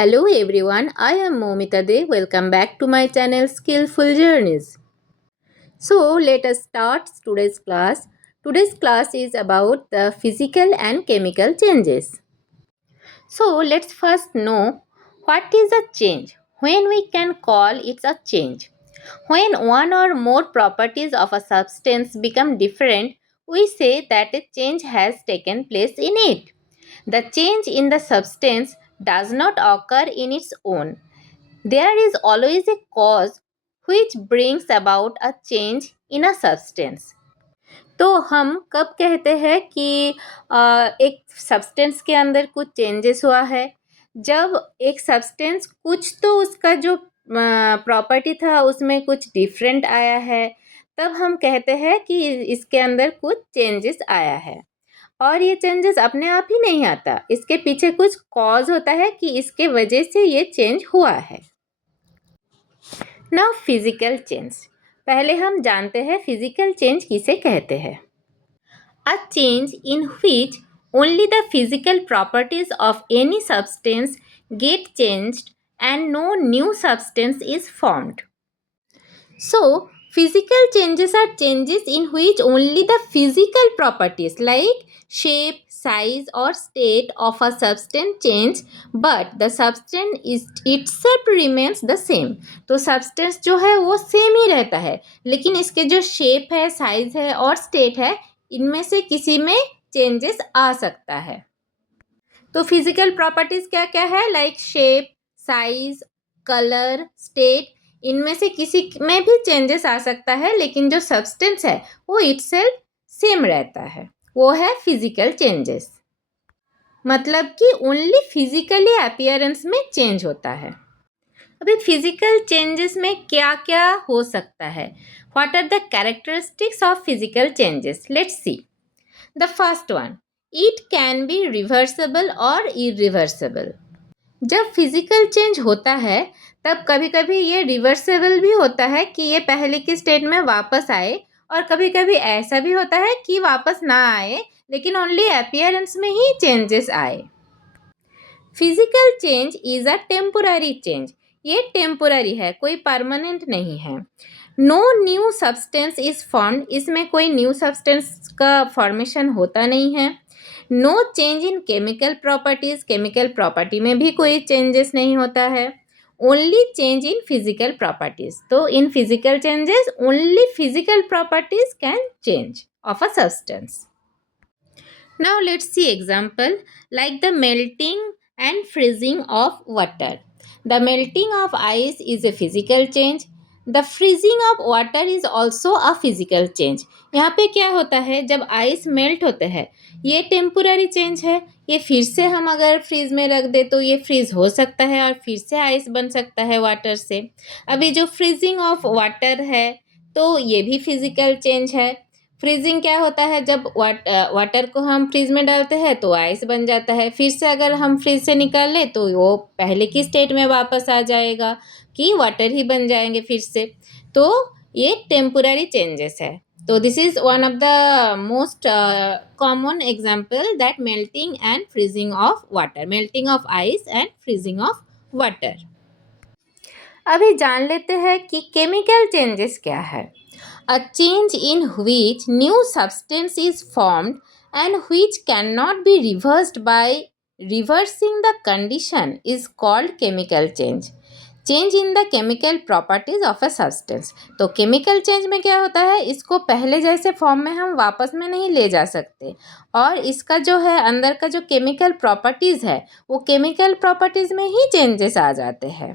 Hello everyone, I am Momita De. Welcome back to my channel Skillful Journeys. So let us start today's class. Today's class is about the physical and chemical changes. So let's first know what is a change. When we can call it a change. When one or more properties of a substance become different, we say that a change has taken place in it. The change in the substance does not occur in its own. There is always a cause which brings about a change in a substance. तो हम कब कहते हैं कि एक substance के अंदर कुछ चेंजेस हुआ है, जब एक सब्सटेंस कुछ तो उसका जो प्रॉपर्टी था उसमें कुछ डिफरेंट आया है, तब हम कहते हैं कि इसके अंदर कुछ चेंजेस आया है. और ये चेंजेस अपने आप ही नहीं आता, इसके पीछे कुछ कॉज होता है कि इसके वजह से ये चेंज हुआ है. Now physical change. पहले हम जानते हैं फिजिकल चेंज किसे कहते हैं. A change in which only the physical properties of any substance get changed and no new substance is formed. So, physical changes are changes in which only the physical properties like shape, size or state of a substance change but the substance is itself remains the same. तो substance जो है वो same ही रहता है, लेकिन इसके जो shape है, size है और state है, इनमें से किसी में चेंजेस आ सकता है. तो फिजिकल प्रॉपर्टीज क्या क्या है, like shape, size, colour, state, इनमें से किसी में भी चेंजेस आ सकता है, लेकिन जो सब्सटेंस है वो इटसेल्फ सेम रहता है, वो है फिजिकल चेंजेस. मतलब कि ओनली फिजिकली अपीयरेंस में चेंज होता है. अभी फिजिकल चेंजेस में क्या क्या हो सकता है. What are the characteristics of physical changes. Let's see. The first one, it can be reversible और इरिवर्सेबल. जब फिजिकल चेंज होता है तब कभी कभी ये रिवर्सेबल भी होता है कि ये पहले की स्टेट में वापस आए, और कभी कभी ऐसा भी होता है कि वापस ना आए, लेकिन ओनली अपीयरेंस में ही चेंजेस आए. Physical change is a temporary change. ये टेम्पोररी है, कोई परमानेंट नहीं है. No new substance is form. इसमें कोई न्यू सब्सटेंस का फॉर्मेशन होता नहीं है. No change in chemical properties. Chemical property में भी कोई चेंजेस नहीं होता है. Only change in physical properties. तो in physical changes only physical properties can change of a substance. Now let's see example like the melting and freezing of water. The melting of ice is a physical change. The freezing of water is also a physical change. यहाँ पे क्या होता है, जब ice melt होते हैं ये temporary change है. ये फिर से हम अगर फ्रीज में रख दे तो ये फ्रीज हो सकता है और फिर से आइस बन सकता है वाटर से. अभी जो फ्रीजिंग ऑफ वाटर है तो ये भी फिजिकल चेंज है. फ्रीजिंग क्या होता है, जब वाटर को हम फ्रीज में डालते हैं तो आइस बन जाता है, फिर से अगर हम फ्रीज से निकाल लें तो वो पहले की स्टेट में वापस आ जाएगा कि वाटर ही बन जाएंगे फिर से. तो ये टेम्पोररी चेंजेस है. तो this is one of the most common example that melting and freezing of water, melting of ice and freezing of water. अभी जान लेते हैं कि केमिकल चेंजेस क्या है. A change in which new substance is formed and which cannot be reversed by reversing the condition is called chemical change. Change in the chemical properties of a substance. तो chemical change में क्या होता है, इसको पहले जैसे form में हम वापस में नहीं ले जा सकते, और इसका जो है अंदर का जो केमिकल प्रॉपर्टीज़ है वो केमिकल प्रॉपर्टीज़ में ही चेंजेस आ जाते हैं.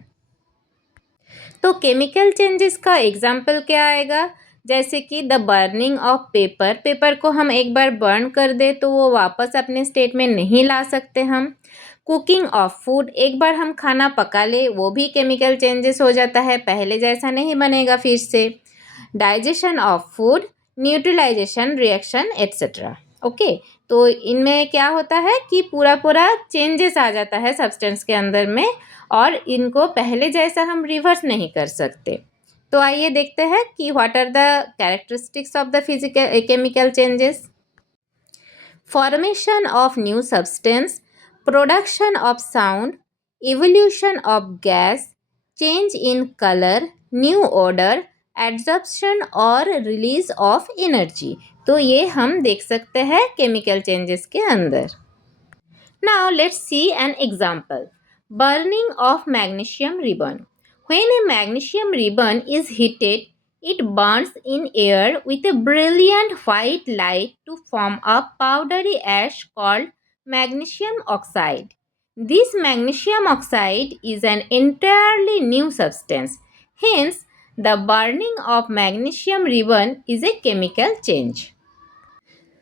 तो केमिकल चेंजेस का एग्जाम्पल क्या आएगा, जैसे कि the burning of paper. Paper को हम एक बार बर्न कर दे तो वो वापस अपने स्टेट में नहीं ला सकते हम. कुकिंग ऑफ फूड, एक बार हम खाना पका ले वो भी केमिकल चेंजेस हो जाता है, पहले जैसा नहीं बनेगा फिर से. Digestion of food, neutralisation reaction etcetera. Okay, तो इनमें क्या होता है कि पूरा पूरा चेंजेस आ जाता है सब्सटेंस के अंदर में, और इनको पहले जैसा हम रिवर्स नहीं कर सकते. तो आइए देखते हैं कि what are the characteristics of the physical chemical changes. Formation of new substance, production of sound, evolution of gas, change in color, new odor, adsorption और release of energy। तो ये हम देख सकते हैं केमिकल चेंजेस के अंदर। Now let's see an example. Burning of magnesium ribbon. When a magnesium ribbon is heated, it burns in air with a brilliant white light to form a powdery ash called magnesium oxide. This magnesium oxide is an entirely new substance. Hence, the burning of magnesium ribbon is a chemical change.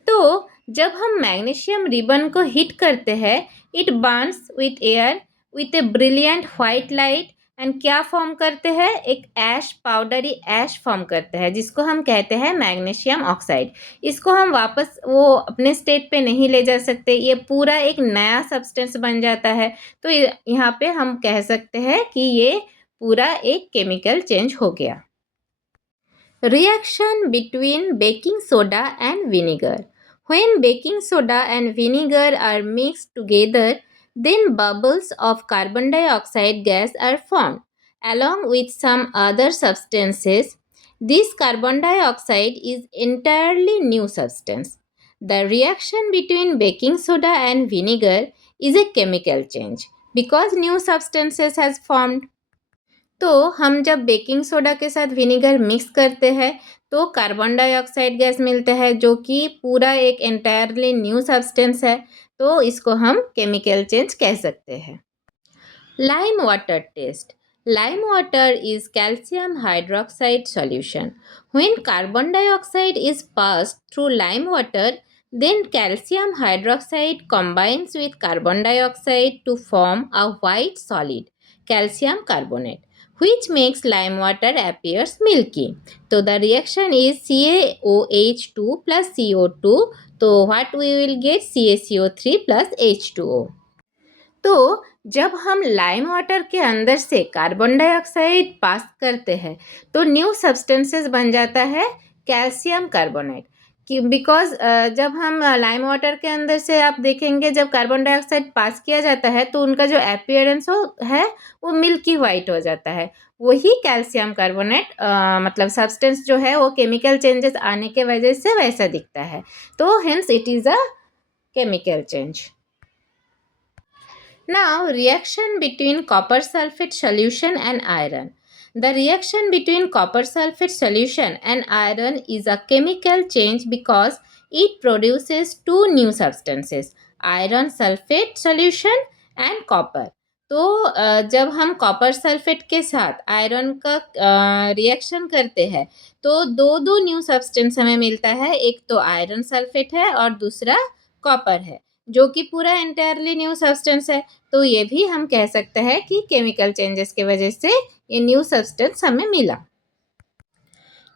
तो जब हम magnesium ribbon को heat करते हैं, it Burns with air with a brilliant white light and क्या form करते हैं, एक ऐश पाउडरी ऐश फॉर्म करते हैं जिसको हम कहते हैं मैग्नीशियम ऑक्साइड। इसको हम वापस वो अपने स्टेट पे नहीं ले जा सकते, ये पूरा एक नया सब्सटेंस बन जाता है। तो यहाँ पे हम कह सकते हैं कि ये पूरा एक केमिकल चेंज हो गया। Reaction between baking soda and vinegar. When baking soda and vinegar are mixed together, then bubbles of carbon dioxide gas are formed, along with some other substances. This carbon dioxide is entirely new substance. The reaction between baking soda and vinegar is a chemical change because new substances has formed. तो हम जब baking soda के साथ vinegar mix करते हैं तो carbon dioxide gas मिलता है जो कि पूरा एक एंटायरली न्यू सब्सटेंस है। तो इसको हम केमिकल चेंज कह सकते हैं। Lime water test. Lime water is calcium hydroxide solution. When carbon dioxide is passed through lime water, then calcium hydroxide combines with carbon dioxide to form a white solid, calcium carbonate, which makes lime water appears milky. So the reaction is CaOH2 plus CO2. So what we will get, CaCO3 plus H2O. तो जब हम lime water के अंदर से carbon dioxide पास करते हैं तो new substances बन जाता है कैल्शियम कार्बोनेट कि बिकॉज जब हम लाइम वाटर के अंदर से आप देखेंगे जब कार्बन डाइऑक्साइड पास किया जाता है तो उनका जो अपीयरेंस है वो मिल्की वाइट हो जाता है। वही कैल्शियम कार्बोनेट मतलब सब्सटेंस जो है वो केमिकल चेंजेस आने के वजह से वैसा दिखता है। तो hence it is a chemical change. Now, reaction between copper sulfate solution and iron. The reaction between copper sulfate solution and iron is a chemical change because it produces two new substances, iron sulfate solution and copper. तो जब हम copper sulphate के साथ iron का reaction करते हैं तो दो न्यू सब्सटेंस हमें मिलता है, एक तो आयरन सल्फेट है और दूसरा कॉपर है जो कि पूरा एंटायरली न्यू सब्सटेंस है। तो ये भी हम कह सकते हैं कि केमिकल चेंजेस की वजह से ये न्यू सब्सटेंस हमें मिला।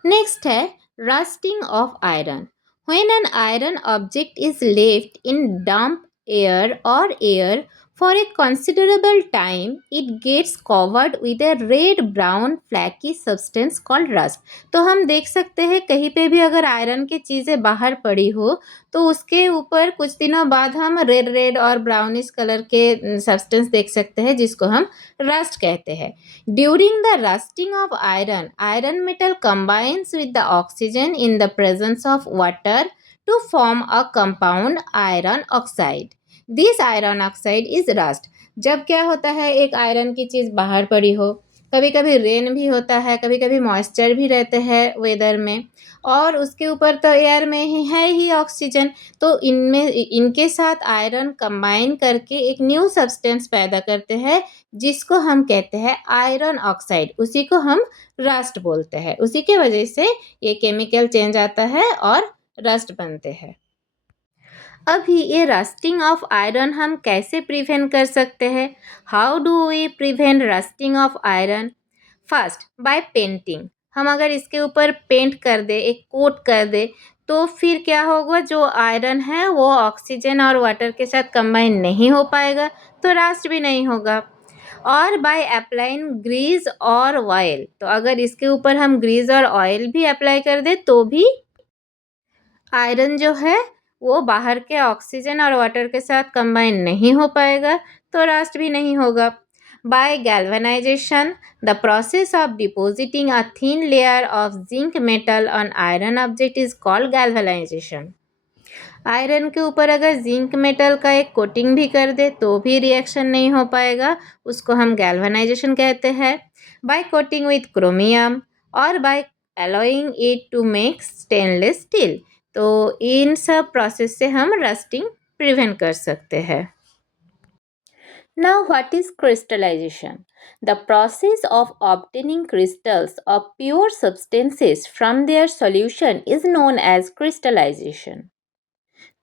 नेक्स्ट है rusting of iron. When an iron object is left in damp air और air for a considerable time, it gets covered with a red brown flaky substance called rust. तो हम देख सकते हैं कहीं पे भी अगर आयरन की चीज़ें बाहर पड़ी हो तो उसके ऊपर कुछ दिनों बाद हम रेड और ब्राउनिश कलर के सब्सटेंस देख सकते हैं जिसको हम रस्ट कहते हैं। During the rusting of iron, iron metal combines with the oxygen in the presence of water to form a compound iron oxide. This iron oxide is rust. जब क्या होता है एक आयरन की चीज़ बाहर पड़ी हो, कभी कभी रेन भी होता है, कभी कभी मॉइस्चर भी रहते हैं वेदर में और उसके ऊपर तो एयर में ही है ही ऑक्सीजन। तो इनमें इनके साथ आयरन कंबाइन करके एक न्यू सब्सटेंस पैदा करते हैं जिसको हम कहते हैं आयरन ऑक्साइड। उसी को हम रस्ट बोलते हैं। उसी के वजह से ये केमिकल चेंज आता है और रस्ट बनते हैं। अभी ये रस्टिंग ऑफ आयरन हम कैसे प्रिवेंट कर सकते हैं? How do we prevent rusting of iron? First, by painting. हम अगर इसके ऊपर पेंट कर दे, एक कोट कर दे, तो फिर क्या होगा, जो आयरन है वो ऑक्सीजन और वाटर के साथ कंबाइन नहीं हो पाएगा तो रस्ट भी नहीं होगा। और बाय अप्लाइंग ग्रीस और ऑयल, तो अगर इसके ऊपर हम ग्रीस और ऑयल भी अप्लाई कर दे तो भी आयरन जो है वो बाहर के ऑक्सीजन और वाटर के साथ कंबाइन नहीं हो पाएगा तो रस्ट भी नहीं होगा। By galvanization, the process of depositing a thin layer of zinc metal on iron object is called galvanization. Iron के ऊपर अगर जिंक मेटल का एक कोटिंग भी कर दे तो भी रिएक्शन नहीं हो पाएगा, उसको हम गैल्वेनाइजेशन कहते हैं. बाय कोटिंग विथ क्रोमियम और by alloying it to make stainless steel, तो इन सब प्रोसेस से हम रस्टिंग प्रिवेंट कर सकते हैं. Now, what is crystallization? The process of obtaining crystals of pure substances from their solution is known as crystallization.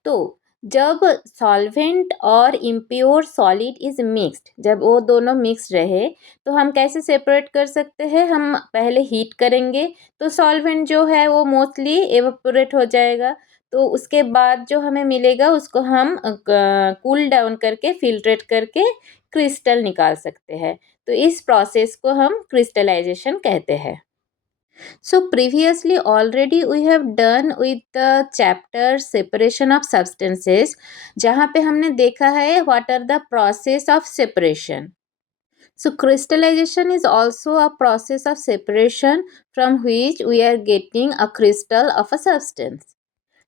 तो जब सॉल्वेंट और इम्प्योर सॉलिड इज मिक्स्ड, जब वो दोनों मिक्स रहे तो हम कैसे सेपरेट कर सकते हैं? हम पहले हीट करेंगे तो सॉल्वेंट जो है वो मोस्टली एवपोरेट हो जाएगा, तो उसके बाद जो हमें मिलेगा उसको हम कूल डाउन करके फिल्ट्रेट करके क्रिस्टल निकाल सकते हैं. तो इस प्रोसेस को हम क्रिस्टलाइजेशन कहते हैं. So previously already we have done with the chapter separation of substances, जहाँ पे हमने देखा है what are the process of separation. So crystallization is also a process of separation from which we are getting a crystal of a substance.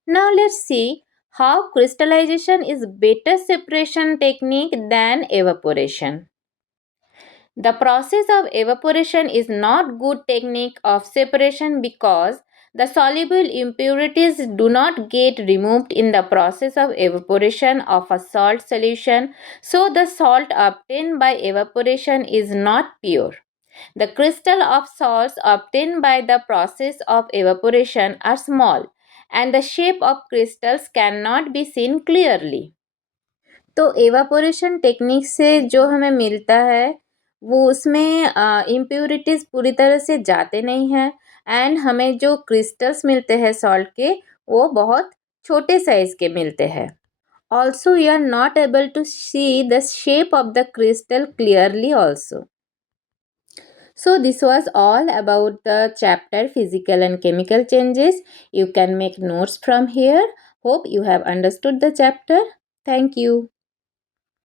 Now let's see how crystallization is better separation technique than evaporation. The process of evaporation is not good technique of separation because the soluble impurities do not get removed in the process of evaporation of a salt solution, so the salt obtained by evaporation is not pure. The crystal of salts obtained by the process of evaporation are small and the shape of crystals cannot be seen clearly. तो evaporation technique से जो हमें मिलता है वो उसमें impurities पूरी तरह से जाते नहीं हैं एंड हमें जो क्रिस्टल्स मिलते हैं सॉल्ट के वो बहुत छोटे साइज़ के मिलते हैं. Also you are not able to see the shape of the crystal clearly also. So this was all about the chapter physical and chemical changes. You can make notes from here. Hope you have understood the chapter. Thank you.